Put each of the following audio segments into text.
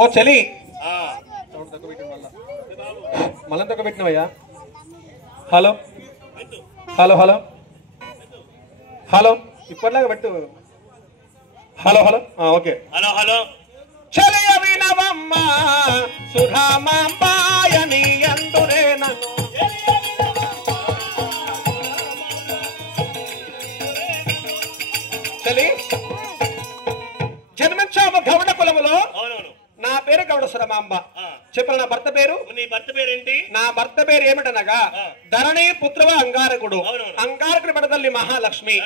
ఓ చలి మళ్ళంతకు పెట్టినవయ్యా. Hello hello hello hello ఇప్పటిలాగా పెట్టు. Hello hello okay. Hello hello చలి వినవమ్మ సుధామాంబాయని అందురే నన్ను చలి జన్మించాము గౌడ కులములో. నా పేరు గౌడ సురమాంబ. చెప్పిన నా భర్త పేరు. నీ భర్త పేరేంటి? నా భర్త పేరు ఏమిటనగా ధరణి పుత్రవ అంగారకుడు. అంగారకుడి బడతల్లి మహాలక్ష్మి.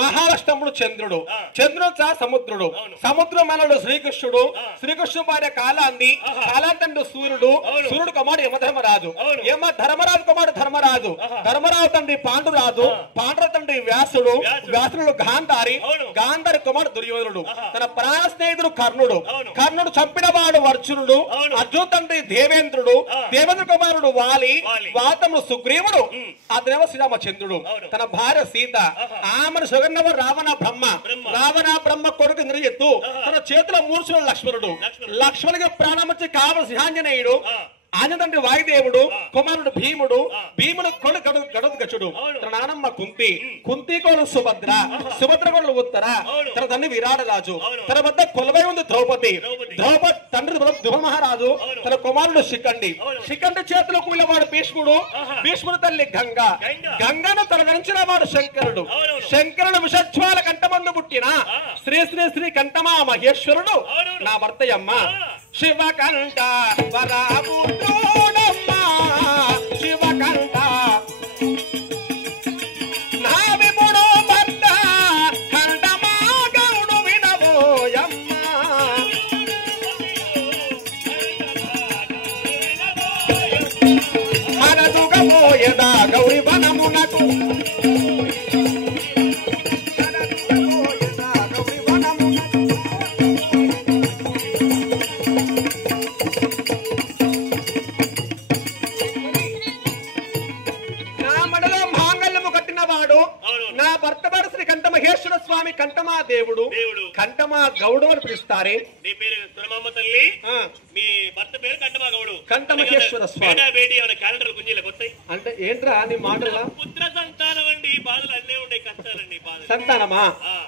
మహాలక్ష్మణుడు చంద్రుడు. చంద్రుడు సముద్రుడు. సముద్రం మనడు శ్రీకృష్ణుడు. శ్రీకృష్ణుడు భార్య కాలాంది. కాలాంతండు సూర్యుడు. సూర్యుడు కుమారుడు యమధర్మరాజు. యమ ధర్మరాజు కుమారుడు ధర్మరాజు. ధర్మరాజు తండ్రి పాండురాజు. పాండురాజు తండ్రి వ్యాసుడు. వ్యాసుడు గాంధారి. గాంధారి కుమారుడు దుర్యోధనుడు. తన ప్రాణ స్నేహితుడు కర్ణుడు. కర్ణుడు చంపిన వాడు అర్జునుడు. అర్జున్ తండ్రి దేవేంద్రుడు. దేవేంద్ర కుమారుడు వాలి. వాతముడు సుగ్రీవుడు. అతనేమో శ్రీరామచంద్రుడు. తన భార్య సీత. ఆమెను సుగన్నవ రావణ బ్రహ్మ. రావణ బ్రహ్మ కొడుకు ఇంద్రజిత్తు. తన చేతుల మూర్చుడు లక్ష్మణుడు. లక్ష్మణుడికి ప్రాణమొచ్చి కావలసి శ్రీఆంజనేయుడు. ఆంజనేయుడు వాయుదేవుడు. కుమారుడు భీముడు. భీముడు కొడుకు గడుగచుడు. తన నానమ్మ కుంతి. కుంతి కోడు సుభద్ర. సుభద్ర కోడు ఉత్తర. తన తండ్రి విరాటరాజు. తన వద్ద కొలవై ఉంది ద్రౌపది. ద్రౌపది తండ్రి ధ్రువ మహారాజు. తన కుమారుడు శిఖండి. శిఖండి చేతిలో కూలినవాడు భీష్ముడు. భీష్ముడు తల్లి గంగ. గంగను తరగరించిన వాడు శంకరుడు. శంకరుడు విషజ్వాల కంఠమందు పుట్టిన శ్రీ శ్రీ శ్రీ కంఠమా మహేశ్వరుడు నా భర్తయమ్మ. శివకంఠ వరాపుత్రుడమ్మ. శివకంఠ నా విపుడు భర్త కంఠమా గౌడు వినబోయమ్మ. మనదుగబోయదా గౌరి వనమునకు. నా భర్త వారు శ్రీ కంఠ మహేశ్వర స్వామి కంఠమా దేవుడు. కంఠమా గౌడు అని పిలుస్తారే. నీ పేరు సురమాంబ తల్లి. మీ భర్త పేరు కంఠమా గౌడు. కంఠ మహేశ్వర స్వామి. క్యాలెండర్ గుంజీలకు వస్తాయి అంటే ఏంట్రా నీ మాటలా? పుత్ర సంతానం అండి. బాధలు అన్నీ ఉండే కష్టాలండి. సంతానమా?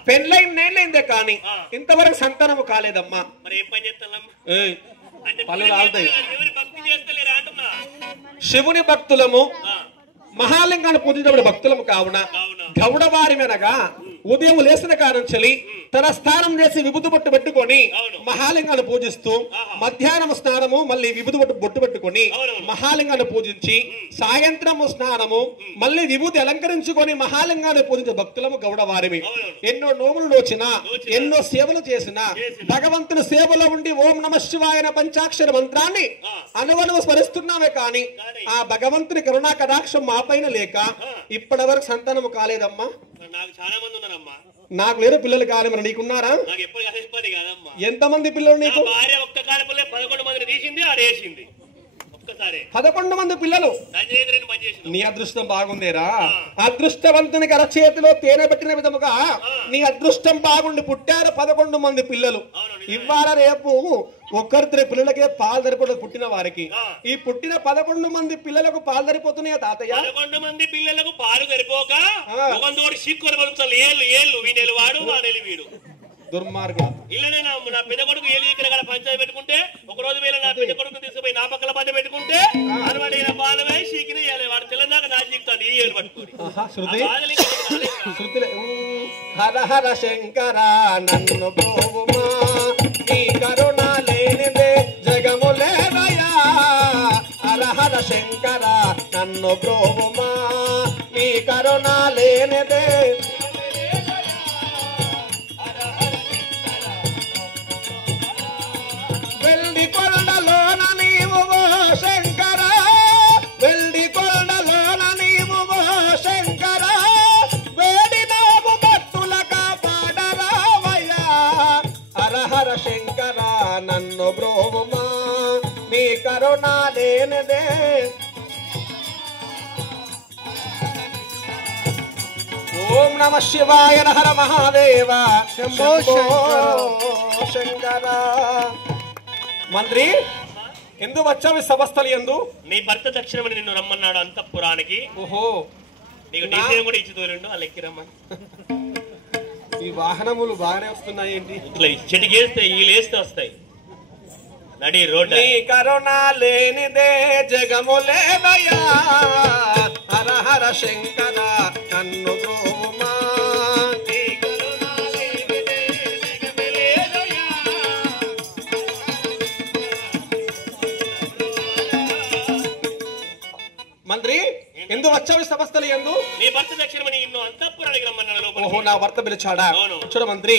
పెళ్ళైన నేలైందే కానీ ఇంతవరకు సంతానము కాలేదమ్మా. మరి ఏం పని చేస్తానమ్మా? పనులు ఆగుతాయి. భక్తి చేస్తలేరా అంటున్నా. శివుని భక్తులము మహాలింగాన్ని పూజించబడి భక్తులము కావున గౌడ వారి వెనగా ఉదయం లేసిన కానుంచి తన స్నానం చేసి విభూతి బొట్టు పెట్టుకొని మహాలింగాన్ని పూజిస్తూ మధ్యాహ్నం స్నానము మళ్ళీ విభూతి బొట్టు పెట్టుకొని మహాలింగాన్ని పూజించి సాయంత్రము స్నానము మళ్ళీ విభూతి అలంకరించుకొని మహాలింగాన్ని పూజించే భక్తులము గౌడ వారివి. ఎన్నో నోములు నోచిన ఎన్నో సేవలు చేసిన భగవంతుని సేవలో ఉండి ఓం నమ శివాయ పంచాక్షర మంత్రాన్ని అనువనువు స్మరిస్తున్నామే కాని ఆ భగవంతుని కరుణా కటాక్షం మా పైన లేక ఇప్పటి వరకు సంతానము కాలేదమ్మా. నాకు చాలా మంది ఉన్నారమ్మా. నాకు లేరు పిల్లలు కాదు. మరి నీకున్నారా? నాకు ఎప్పుడు కలిసిపోయి కాదమ్మా. ఎంతమంది పిల్లలు నీకు? భార్య ఒక్క కాలంలో 11 మందిని తీసింది, ఆడేసింది ఒక్కసారి. 11 మంది పిల్లలు. నీ అదృష్టం బాగుందేరా. అదృష్టవంతునికి అరచేతిలో తేనె పెట్టిన విధముగా నీ అదృష్టం బాగుండి పుట్టారు 11 మంది పిల్లలు. ఇవాళ రేపు ఒక్కరిద్దరి పిల్లలకే పాలు సరిపోతుంది పుట్టిన వారికి. ఈ పుట్టిన 11 మంది పిల్లలకు పాలు సరిపోతున్నాయా తాతయ్య? 11 మంది పిల్లలకు పాలు సరిపోక సిక్కులు ఏళ్ళు వీడేలు వాడు వాడేలు వీడు దుర్మార్గం. ఇల్లనే నా పెద్ద కొడుకు ఏలి ఇక్కడ పంచాయతీ పెట్టుకుంటే ఒక రోజు వేళ నా పెద్ద కొడుకు తీసుకుపోయి నా పక్కల పంట పెట్టుకుంటే అరవై పాలమై సీకిన వాడు తెలంగాణ నా జీవితాన్ని ఈ ఏళ్ళు పట్టుకోని హర హర శంకర నన్ను బ్రోవుమా నీ కరుణ లేనిదే జగము లేవయా. హర హర శంకర నన్ను బ్రోవుమా నీ కరుణ లేనిదే. వెల్డి కొండలోన నీవు ఓ శంకర. వెల్డి కొండలోన నీవు ఓ శంకర. వేడినాము భక్తులగా పాడరావయ్యా. హర హర శంకర నన్ను బ్రోవుమా నీ కరుణ లేనిదే. ఓం నమ శివాయ హర మహాదేవ శంభో శంకర. మంత్రి ఎందు వచ్చావు సభస్థలి ఎందు? నీ భర్త దక్షిణమని నిన్ను రమ్మన్నాడు అంతఃపురానికి. ఓహో, నీకు డీజే కూడా ఇచ్చి తోలిండు, వాళ్ళు ఎక్కిరమ్మని. ఈ వాహనములు బాగానే వస్తున్నాయి ఏంటి? ఇట్లా చెటికేస్తే వీళ్ళేస్తే వస్తాయి. నడి రోడ్ నీ కరుణ లేనిదే జగము లేదయ్యా, హర హర శంకర నన్ను బ్రోమా. మంత్రి ఎందు వచ్చావు సభస్థలి ఎందు? నీ భర్త దక్షిణమని నిన్ను అంతఃపురానికి రమ్మన్నాడు లోపల. ఓహో, నా భర్త పిలిచాడా? అవును. చూడ మంత్రి,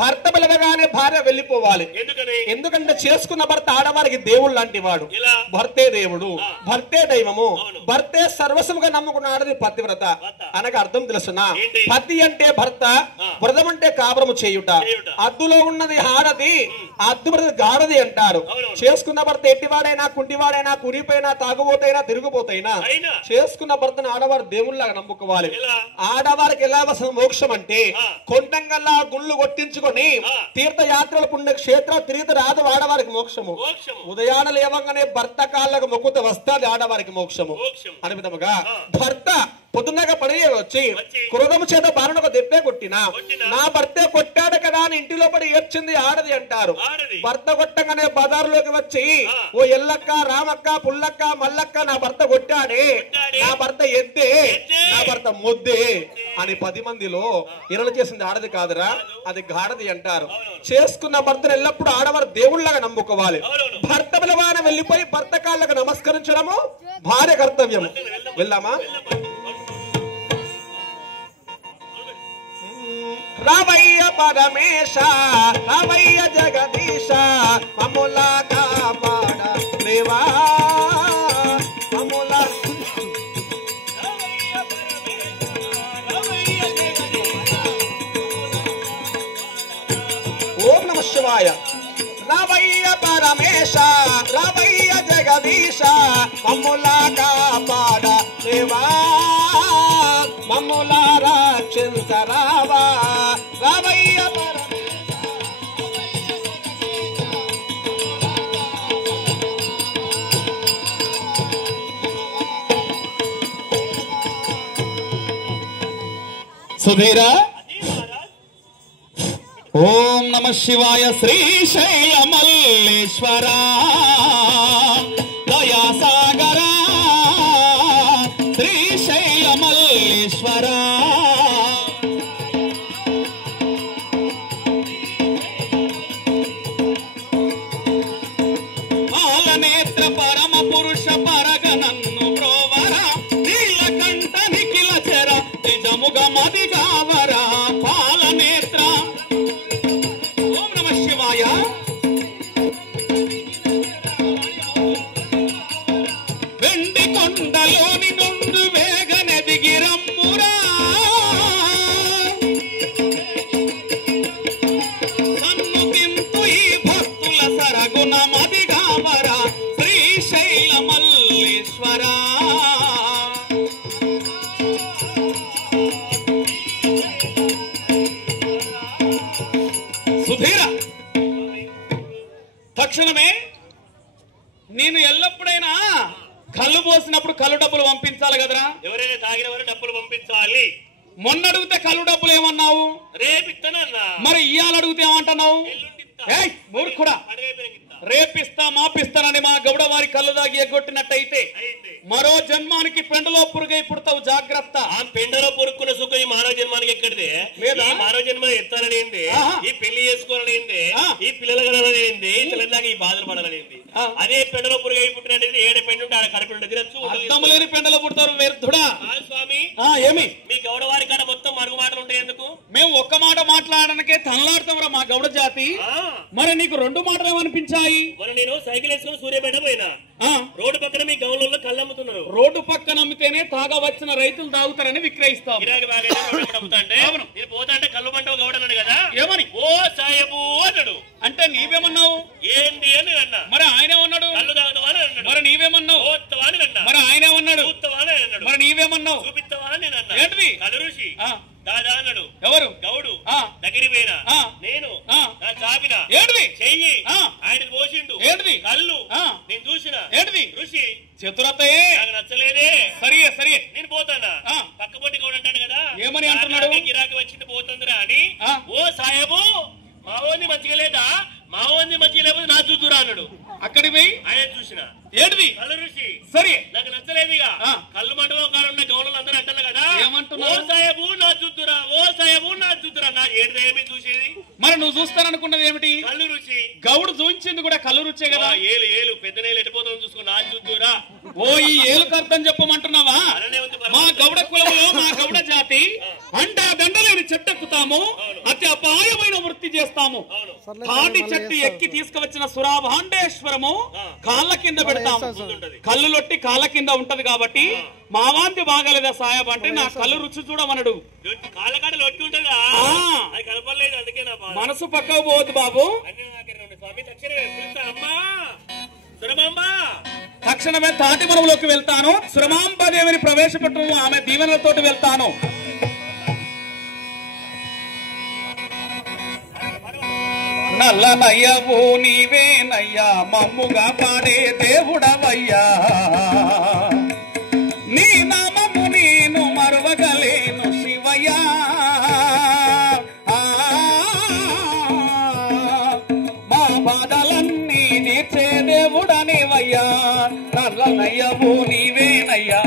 భర్త పిలవగానే భార్య వెళ్ళిపోవాలి. ఎందుకని? ఎందుకంటే చేసుకున్న భర్త ఆడవారికి దేవుడు లాంటి వాడు. ఎలా? భర్తే దేవుడు, భర్తే దైవము, అవును. భర్తే సర్వస్వముగా నమ్ముకున్నాడని పతివ్రత. అనగా అర్థం తెలుసునా? ఏంటి? పతి అంటే భర్త, వ్రతం అంటే కాపురము చేయుట. అద్దులో ఉన్నది ఆడది, అద్దు వ్రత గాడది అంటారు. అవును. చేసుకున్న భర్త ఎట్టివాడైనా, కుంటివాడైనా, కురిపోయినా, తాగుబోతైనా, తిరుగుబోతైనా, అయినా చేసుకున్న భర్తను ఆడవారు దేవుళ్ళగా నమ్ముకోవాలి. ఎలా? ఆడవారికి ఎలా వస్తుంది మోక్షం అంటే, కొండంగల్లా గుళ్ళు కొట్టించుకొని తీర్థయాత్రల పుణ్యక్షేత్రాలు తిరిగితే రాదు ఆడవారికి మోక్షము. మోక్షము. ఉదయాన లేవంగానే భర్త కాళ్ళకు మొక్కుతూ వస్తాది ఆడవారికి మోక్షము. అని విధముగా భర్త పొద్దున్నగా పని వచ్చి క్రోధము చేత బాణకు దెబ్బే కొట్టినా, నా భర్తే కొట్టాడు కదా అని ఇంటిలో పడి ఏడ్చింది ఆడది అంటారు. భర్త కొట్టగానే బజారులోకి వచ్చి, ఓ ఎల్లక్క, రామక్క, పుల్లక్క, మల్లక్క, నా భర్త కొట్టాడే, నా భర్త ఎద్దే, నా భర్త ముద్దే అని 10 మందిలో ఇరలు చేసింది ఆడది కాదురా, అది గాడది అంటారు. చేసుకున్న భర్తను ఎల్లప్పుడూ ఆడవారు దేవుళ్ళగా నమ్ముకోవాలి. భర్త పిలవాన వెళ్ళిపోయి భర్త కాళ్ళకు నమస్కరించడము భార్య కర్తవ్యము. వెళ్దామా? రావయ్య పరమేశ, రావయ్య జగదీశ, మమ్ములా కాపాడ దేవా, మమ్ములా. ఓం నమః శివాయ. రావయ్య పరమేశ, రావయ్య జగదీశ, మమ్ములా కాపాడ దేవా, మమ్ములా రక్షించరావా. రావయ్య పరమేశ. సుధీరా, ఓం నమ శివాయ. శ్రీశైల మల్లేశ్వర దయాసాగర, శ్రీశైల మల్లేశ్వర. పాలనేత్ర పరమ పురుష పరగ నన్ను బ్రోవర, నీలకంఠ నిఖిల చెర నిజముగ మది గావర. పాలనేత్ర. ఓం నమ శివాయ. వెండి కొండలోని నుండి వేగనెదిగి రమ్మురా, సన్నుతింతు ఈ భక్తుల సరగుణ మది గావర. శ్రీశైల మల్లేశ్వర. సుధీర, తక్షణమే నేను ఎల్లప్పుడైనా కళ్ళు పోసినప్పుడు కళ్ళు డబ్బులు పంపించాలి కదరా? ఎవరైనా తాగిన వారు డబ్బులు పంపించాలి. మొన్న అడిగితే కళ్ళు డబ్బులు ఏమన్నావు? రేపు ఇస్తానన్నా. మరి ఇయ్యాల అడిగితే ఏమంటున్నావు? ఏయ్ మూర్ఖుడా, రేపిస్తా మాపిస్తానని మా గౌడ వారి కళ్ళు దాగి ఎగ్గొట్టినట్టయితే మరో జన్మానికి పెండలో పురుగై పుడతావు, జాగ్రత్త. ఆ పెండలో పొరుక్కున్న సుఖం ఈ మానవ జన్మానికి ఎక్కడిదే? ఈ మానవ జన్మ ఎత్తాలనేంది, ఈ పెళ్లి చేసుకోవాలనేంది, ఈ పిల్లలు కనాలనేది, తెలంగాణ ఈ బాధలు పడాలనేది. అదే పెండలో పురుగై పుట్టినట్టు ఏడు పెండు ఉంటే ఆడ కడుపు అర్థం లేని పెండలో పుడతారు వ్యర్థుడా. స్వామి, ఏమి మీ గౌడ వారి కాడ మొత్తం మరుగు మాటలు ఉంటాయి ఎందుకు? మేము ఒక్క మాట మాట్లాడడానికే తనలాడతాం మా గౌడ జాతి. మరి నీకు 2 మాటలు ఏమనిపించాయి? మరి నేను సైకిల్ వేసుకుని సూర్యపేట పోయినా, రోడ్డు పక్కన మీ గౌన్లలో కళ్ళు అమ్ముతున్నారు. రోడ్డు పక్కన అమ్మితేనే తాగా వచ్చిన రైతులు తాగుతారని విక్రయిస్తాం. నేను పోతా అంటే కళ్ళు పంట గౌడన్నాడు కదా, ఏమని? ఓ సాయబు అన్నాడు. అంటే నీవేమన్నావు? ఏంది అని అన్నా. మరి ఆయన ఏమన్నాడు? కళ్ళు తాగుతావా అని అన్నాడు. మరి నీవేమన్నావు? పోతావా అని అన్నా. మరి ఆయన ఏమన్నాడు? చూస్తావా అని అన్నాడు. మరి నీవేమన్నావు? చూపిస్తావా అని నేను అన్నా. ఏంటిది? కళ్ళు ఋషి దాదా అన్నాడు. ఎవరు? గౌడు. దగ్గరికి పోయినా నేను నా చాపిన ఏంటిది? చెయ్యి ఆయన పోసిండు. ఏంటిది కళ్ళు నేను చూసిన ఏంటిది ఋషి చతురతే నాకు నచ్చలేదే. సరే సరే నేను పోతానా పక్కపొట్టి కూడా అంటాడు కదా ఏమని అంటున్నాడు? గిరాకీ వచ్చింది పోతుందిరా అని. ఓ సాహెబు మావోంది మంచిగా లేదా, మావోంది మంచిగా లేకపోతే నా చూద్దురా అన్నాడు. అక్కడికి పోయి ఆయన చూసిన ఏంటిది కళ్ళు ఋషి సరే నాకు నచ్చలేదు. ఇక కళ్ళు మంటలో ఉన్న గౌడలు అందరూ అంటారు కదా ఏమంటున్నారు? ఓ సాహెబు నా చూద్దురా, ఓ సాహెబు నా చూద్దురా. నా ఏడు ఏమి చూసేది? మరి నువ్వు చూస్తాననుకున్నది ఏమిటి? కళ్ళు రుచి. గౌడు చూపించింది కూడా కళ్ళు రుచే కదా. ఏలు ఏలు పెద్ద నేలు ఎట్టిపోతాను చూసుకో, నా చూద్దురా. ఓ ఈ ఏలుకు అర్థం చెప్పమంటున్నావా? మా గౌడ కులంలో మా గౌడ జాతి అండా దండలేని చెట్టెక్కుతాము, అతి అపాయమైన వృత్తి చేస్తాము. తాటి చెట్టు ఎక్కి తీసుకువచ్చిన సురాభాండేశ్వరము కాళ్ళ కింద పెడతాము. కళ్ళు లొట్టి కాళ్ళ కింద ఉంటది కాబట్టి మావాంతి బాగాలేదా సాయబ్ అంటే నా కళ్ళు రుచి చూడమనడు. కాళ్ళకాడ లొట్టి ఉంటుందా? అది కనపడలేదు, అందుకే నా మనసు పక్కకు పోవద్దు బాబు. స్వామి అమ్మా సురమాంబ తక్షణమే తాటి మనములోకి వెళ్తాను. సురమాంబదేవిని ప్రవేశపెట్టు, ఆమె దీవెనలతోటి వెళ్తాను. నల్లనయ్యవు నీవేనయ్యా, మమ్ముగా పాడే దేవుడవయ్యా. నీ నామము నేను మరువగలేను శివయ్యా. మా బాధలన్నీ తీర్చే దేవుడనివయ్యా. నల్లనయ్యవు నీవేనయ్యా,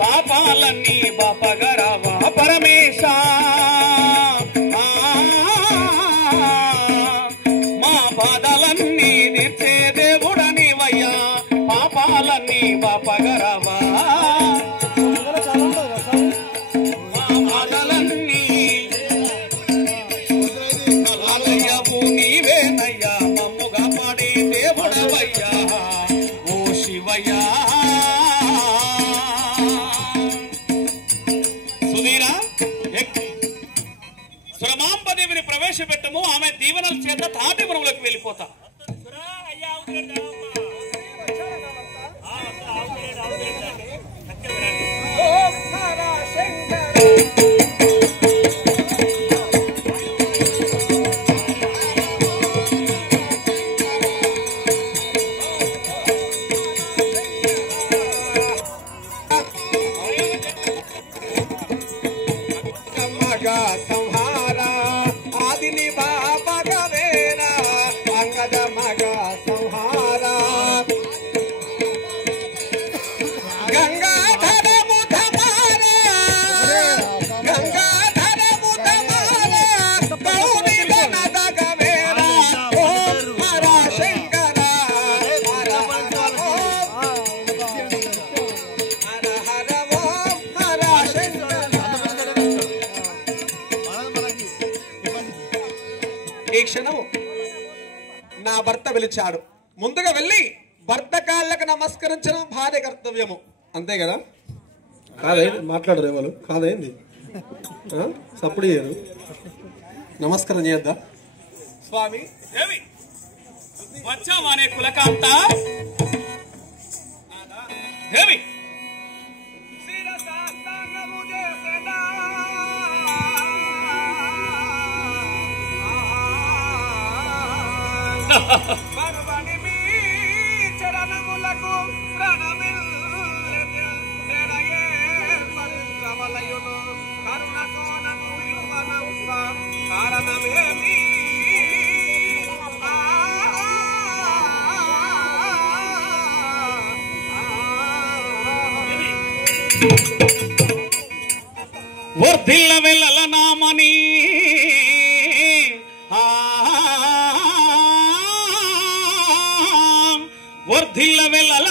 పాపాలన్నీ బాపగరావా పరమేశ. మా బాధలన్నీ తీర్చే దేవుడనివయ్యా, పాపాలన్నీ బాపగరావా. మా బాధలన్నీ నల్లయ్యవు నీవేనయ్యా, మమ్ముగా పాడే దేవుడవయ్యా. ఓ శివయ్యా సురమాంబదేవిని ప్రవేశపెట్టము, ఆమె దీవెనల చేత తాటి వనములకు వెళ్ళిపోతా. సంహారా ఆదిని బాబా గవేరా అంగద మగ సంహారా గంగాధర ముఠమారా గంగాధర ముఠమారా గౌరీ గణద గవేరా ఓం హర శంకర హర హర ఓం హర శంకర. ఈ క్షణము నా భర్త పిలిచాడు, ముందుగా వెళ్ళి భర్త కాళ్ళకు నమస్కరించడం భార్య కర్తవ్యము, అంతే కదా? కాదేంది మాట్లాడరు ఎవరు? కాదేంది సప్పుడు చేయరు? నమస్కారం చేయొద్దా? స్వామి వచ్చావానే కులకాంత దేవి. చరణములకు కారణమేమి వర్ధిల్ల వెళ్ళల నామని వర్ధిల్ల వెళ్ళల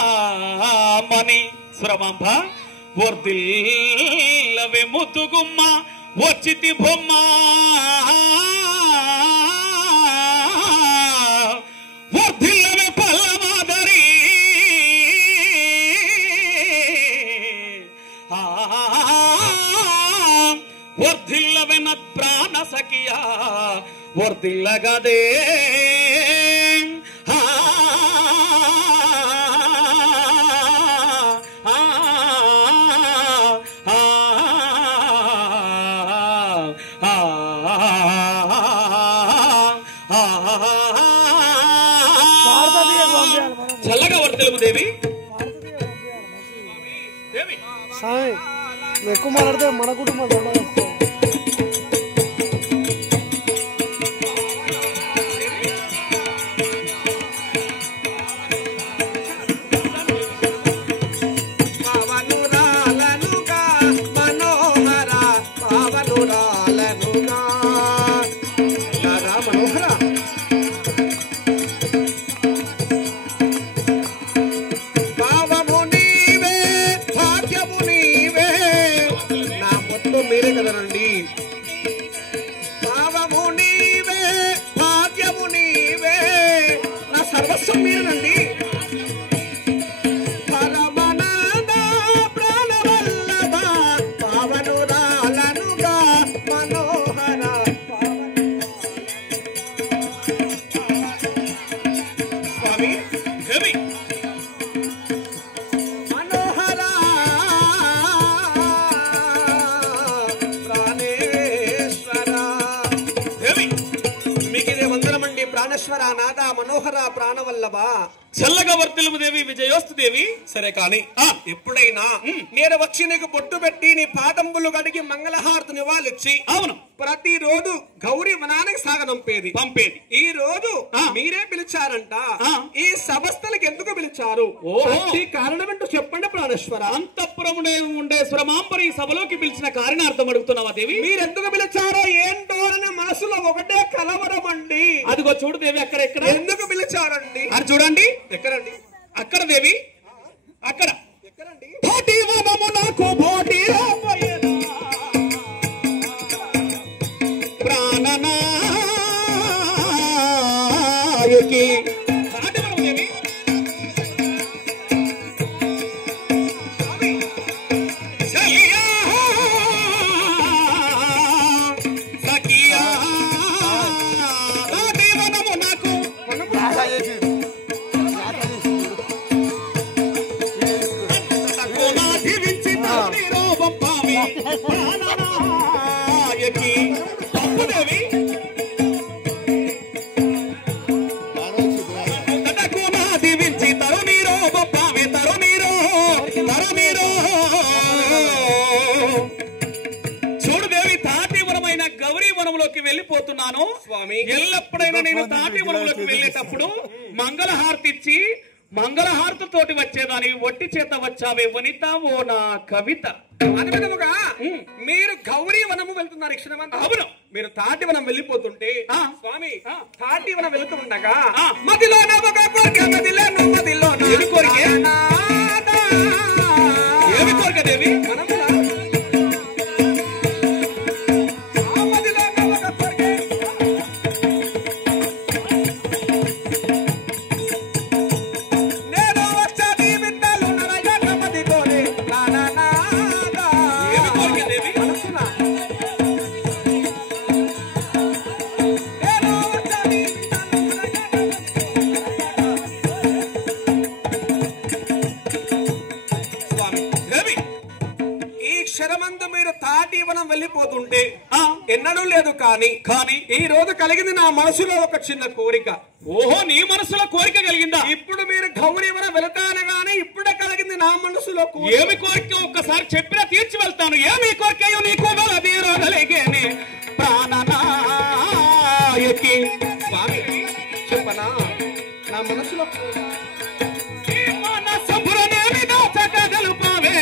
నామని సురమాంబ వర్ధిల్లవే ముద్దుగుమ్మ వచ్చితి బొమ్మ వర్ధిల్లవే పల్లమాదరి వర్ధిల్లవెన ప్రాణ సఖియా వర్ధిల్లగదే చల్లగా వర్ధిల్లు దేవి. ఎక్కువ మాట్లాడితే మన కుటుంబం మీరే కదనండి. పావము నీవే, భాగ్యము నీవే, నా సర్వస్వం మీరేనండి. పరమానంద ప్రాణవల్లభ పావనురాలనుగా మనోహర స్వామి దేవి ప్రాణేశ్వర నాద మనోహర ప్రాణవల్లభ చల్లగా వర్ధిల్లు దేవి. విజయోస్తు దేవి. సరే కాని ఎప్పుడైనా నేను వచ్చి నీకు బొట్టు పెట్టి నీ పాదంబులు కడిగి మంగళహారతి నివాళిచ్చి అవును ప్రతి రోజు గౌరీ వనానికి సాగనంపేది పంపేది. ఈ రోజు మీరే పిలిచారంట. ఈ సభస్థలకి ఎందుకు పిలిచారు? కారణం ఏంటో చెప్పండి ప్రాణేశ్వర. అంతఃపురమునే ఉండే సురమాంబరి సభలోకి పిలిచిన కారణార్థం అడుగుతున్నావా దేవి? మీరెందుకు పిలిచారో ఏంటో అని మనసులో ఒకటే కలవరం అండి. అదిగో చూడు దేవి అక్కడ ఎక్కడ ఎందుకు పిలిచారండి? అది చూడండి ఎక్కడండి? అక్కడ దేవి అక్కడ ఎక్కడండి? పోటీ వనము నాకు పోటీ ప్రాణనాయకి దేవి సఖియా పోటీ వనము నాకు ప్రాణనాయకి తప్పుదేవి తనకునా దీవించి తరుణీరో బొప్పామి తరుణీరో తరుణీరో. చూడు దేవి తాటివనమైన గౌరీ వనంలోకి వెళ్ళిపోతున్నాను స్వామి. ఎల్లప్పుడైనా నేను తాటివనంలోకి వెళ్ళేటప్పుడు మంగళహారతి ఇచ్చి మంగళహారతితోటి వచ్చేదాని ఒట్టి చేత వచ్చావే వనిత ఓ నా కవిత. అని విధముగా మీరు గౌరీ వనము వెళ్తున్నారు ఇక్షణమంతా. అవును. మీరు తాటివనం వెళ్ళిపోతుంటే స్వామి తాటివనం వెళ్తుండగా మదిలో ఒక కోరిక మదిలోను మదిలోను ఏమి కోరిక? ఏమి కోరిక దేవి? మీరు తాటివనం వెళ్ళిపోతుంటే ఎన్నడూ లేదు కానీ ఈ రోజు కలిగింది నా మనసులో ఒక చిన్న కోరిక. ఓహో నీ మనసులో కోరిక కలిగిందా? ఇప్పుడు మీరు గౌరీవనం వెళతానగానే ఇప్పుడే కలిగింది నా మనసులో కోరిక. ఏమి కోరిక ఒక్కసారి చెప్పినా తీర్చి వెళ్తాను. ఏమి కోరికయో నీకు వెలదీరగలిగేనే ప్రాణనాయకి. స్వామి చెప్పనా నా మనసులో మనసపురనేమి దాచగలుపావే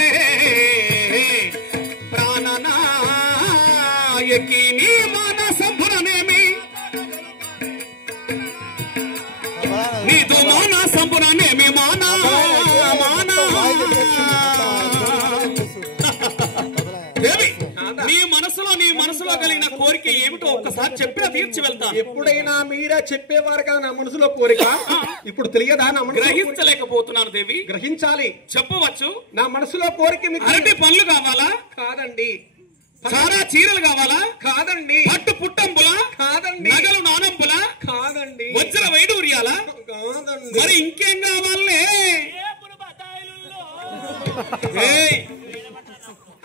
ప్రాణనాయకి. నీ మనసపురనేమి నీతో మాన సంపురనేమి మానా మానా దేవి నీ మనసులో కలిగిన కోరిక ఏమిటో ఒక్కసారి చెప్పినా తీర్చి వెళ్తాను. ఎప్పుడైనా మీరే చెప్పేవారు కదా నా మనసులో కోరిక. ఇప్పుడు తెలియదా నా మనసు? గ్రహించలేకపోతున్నాను దేవి. గ్రహించాలి. చెప్పవచ్చు. నా మనసులో కోరిక మీకు అరటి పనులు కావాలా? కాదండి సారా చీరలు కావాలా? కాదండి. పట్టు పుట్టంబులా? కాదండి. నగలు నానంబులా? కాదండి. వజ్ర వైడూర్యాలా? కాదండి. మరి ఇంకేం కావాలే?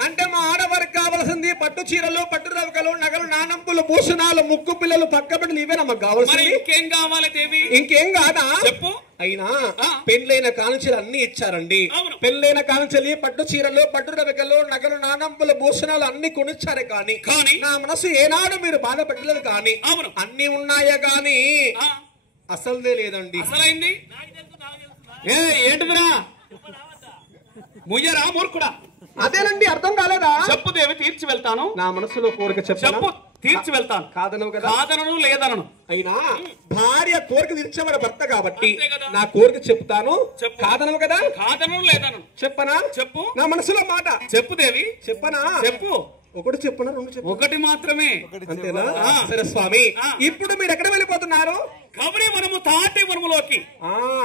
అంటే మా ఆడవారికి కావాల్సింది పట్టు చీరలు, పట్టు రవికలు, నగలు, నానంపులు, భూషణాలు, ముక్కు పిల్లలు, పక్క బిడ్డలు ఇవేనా మాకు కావాల్సింది? ఇంకేం కావాలి దేవి? ఇంకేం కాదా? చెప్పు. అయినా పెళ్ళైన కానుచీలు అన్ని ఇచ్చారండి. పెళ్ళైన కానుచలి, పట్టు చీరలు, పట్టు రవికలు, నగలు, నానంపులు, భూషణాలు అన్ని కొనిచ్చారే కానీ నా మనసు ఏనాడు మీరు బాధ పెట్టలేదు. కానీ అన్ని ఉన్నాయా గాని అసలుదే లేదండి. అసలైంది ఏంటిదిరా? ముయ్యరా మూర్ఖుడా? అదేనండి, అర్థం కాలేదా? చెప్పు దేవి, తీర్చి వెళ్తాను. నా మనసులో కోరిక చెప్పు, తీర్చి వెళ్తాను. కాదను కదా? కాదనను లేదనను. అయినా భార్య కోరిక తీర్చేవాడు భర్త కాబట్టి నా కోరిక చెప్తాను. కాదనవు కదా? కాదనను లేదనను. చెప్పనా? చెప్పు. నా మనసులో మాట చెప్పు దేవి. చెప్పనా? చెప్పు. ఒకటి చెప్పనా? రెండు చెప్పు. ఒకటి మాత్రమే. అంతేనా? సరే స్వామి, ఇప్పుడు మీరు ఎక్కడ వెళ్ళిపోతున్నారు? గౌరీ వనము, తాటి వనములోకి.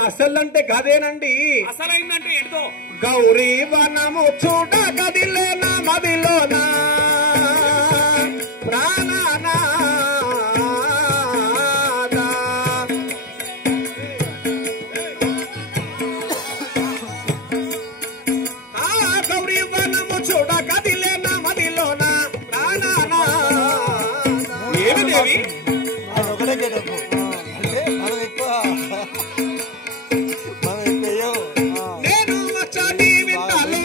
అసలంటే గదేనండి. అసలైందంటే ఏంటో? గౌరీ వనము చూడ గదిలేనా మదిలోనా ప్రాణనా గౌరీ వనము చూడ గదిలేనా మదిలోనా ప్రాణనా. ఏమి దేవి? నేను మచ్చాని వింటాను,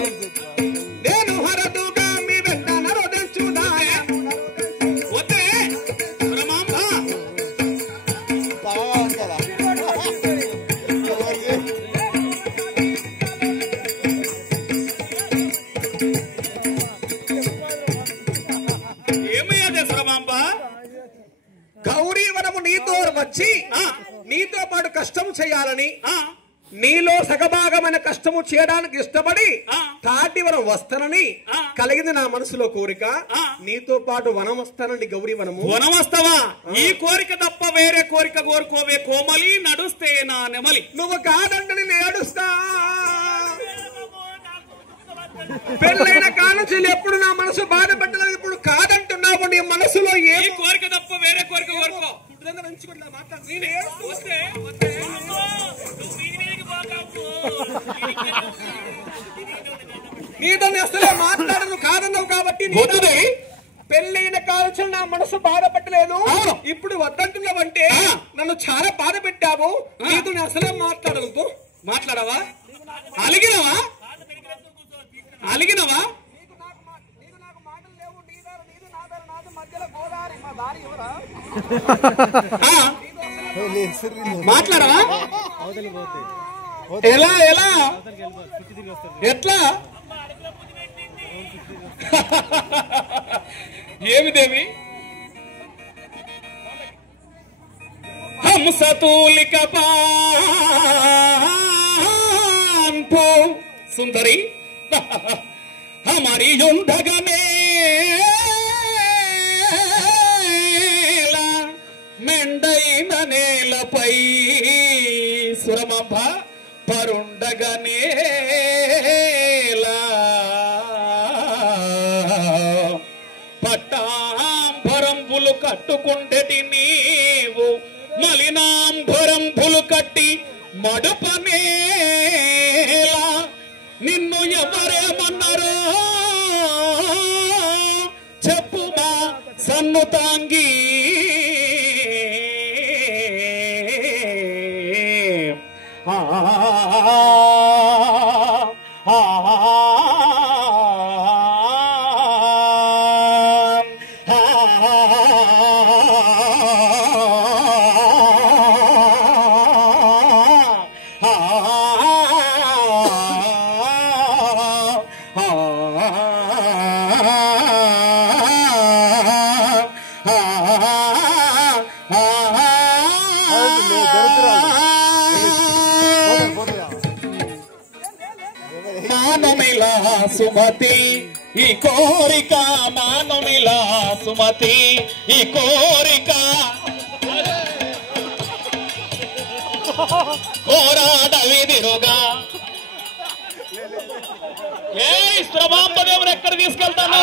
నేను హరదుగా మీ వెంట నరోదించుదా. వద్దే రమాంబ. ఏమయ్యాదే రమాంబ? గౌరీ వనము నీతో వచ్చి నీతో పాటు కష్టం చేయాలని, నీలో సగభాగమైన కష్టము చేయడానికి ఇష్టపడి తాటి వనం వస్తానని కలిగింది నా మనసులో కోరిక. నీతో పాటు వనం వస్తానండి. గౌరీ వనము. వనం వస్తావా? ఈ కోరిక తప్ప వేరే కోరిక కోరుకోవే కోమలి, నడుస్తే నా నెమలి. నువ్వు కాదంటే నేను ఏడుస్తా. పెళ్ళైన కానుంచి ఎప్పుడు నా మనసు బాధపడలేదు, ఇప్పుడు కాదంటున్నావు. నీ మనసులో ఏ కోరిక తప్ప వేరే కోరిక కోరుకో. నీతో అసలే మాట్లాడను కాదన్నావు కాబట్టి పెళ్ళైన కాల్చిన నా మనసు బాధపట్టలేదు. ఇప్పుడు వద్దంటున్నావంటే నన్ను చాలా బాధ పెట్టావు. నీతో అసలే మాట్లాడను. మాట్లాడవా? అలిగినవా? అలిగినవా? మాట్లాడవా? ఎలా ఎలా ఎట్లా? ఏమి దేవి? హంసతూలిక పాంపు సుందరి హమారి ఉండగనే మెండైన నేలపై సురమంబ పరుండగనేలా పట్టాంబరంబులు కట్టుకుంటటి నీవు మలినాంబరంబులు కట్టి మడుపనేలా నిన్ను ఎవరేమన్నారో చెప్పుమా సన్నుతాంగి. మానమిలా సుమతి ఈ కోరిక, మానమిలా సుమతి ఈ కోరిక, కోరాడవిదిరుగా. ఏ శ్రమాంబదేవుడు ఎక్కడ తీసుకెళ్తాను?